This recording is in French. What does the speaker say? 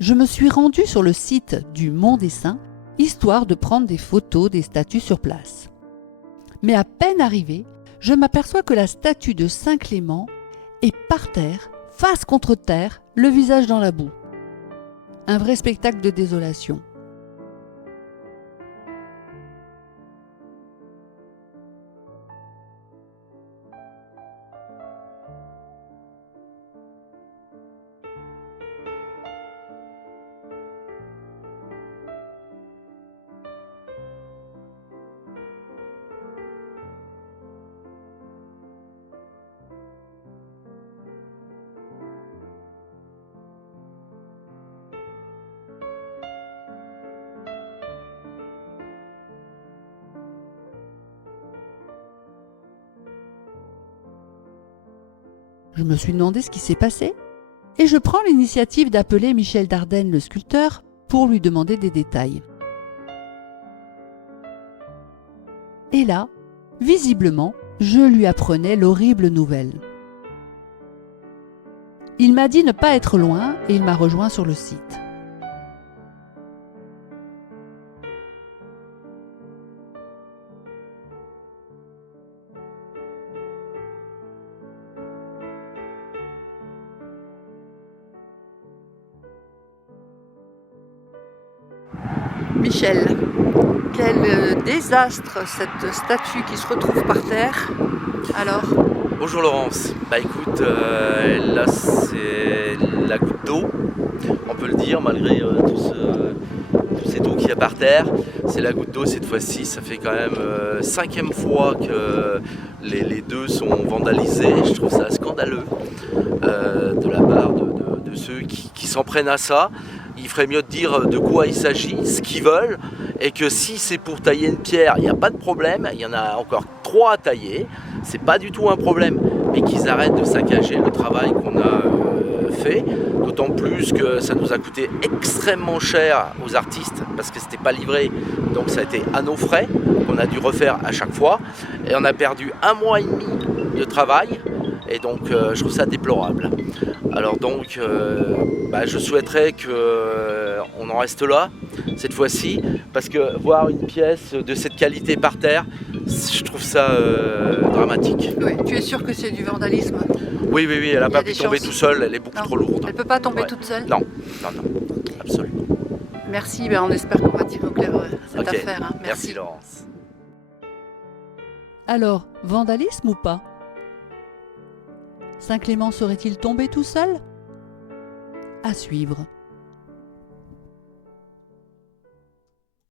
je me suis rendue sur le site du Mont des Saints, histoire de prendre des photos des statues sur place. Mais à peine arrivée, je m'aperçois que la statue de Saint Clément est par terre, face contre terre, le visage dans la boue. Un vrai spectacle de désolation. Je me suis demandé ce qui s'est passé et je prends l'initiative d'appeler Michel Dardenne, le sculpteur, pour lui demander des détails. Et là, visiblement, je lui apprenais l'horrible nouvelle. Il m'a dit ne pas être loin et il m'a rejoint sur le site. Michel, quel désastre cette statue qui se retrouve par terre. Alors, Bonjour Laurence, écoute, là c'est la goutte d'eau, on peut le dire malgré tout cette eau qu'il y a par terre. C'est la goutte d'eau cette fois-ci, ça fait quand même 5e fois que les deux sont vandalisés. Je trouve ça scandaleux de la part de ceux qui s'en prennent à ça. Il ferait mieux de dire de quoi il s'agit, ce qu'ils veulent, et que si c'est pour tailler une pierre, il n'y a pas de problème, il y en a encore 3 à tailler, c'est pas du tout un problème, mais qu'ils arrêtent de saccager le travail qu'on a fait, d'autant plus que ça nous a coûté extrêmement cher aux artistes, parce que c'était pas livré, donc ça a été à nos frais, qu'on a dû refaire à chaque fois, et on a perdu 1 mois et demi de travail, et donc je trouve ça déplorable. Alors donc, je souhaiterais qu'on en reste là, cette fois-ci, parce que voir une pièce de cette qualité par terre, je trouve ça dramatique. oui, tu es sûr que c'est du vandalisme? Oui, elle n'a pas pu tomber tout seule, elle est beaucoup trop lourde. Elle ne peut pas tomber toute seule? Non, absolument. Merci, on espère qu'on va tirer au clair cette affaire. Hein. Merci Laurence. Alors, vandalisme ou pas? Saint Clément serait-il tombé tout seul? À suivre.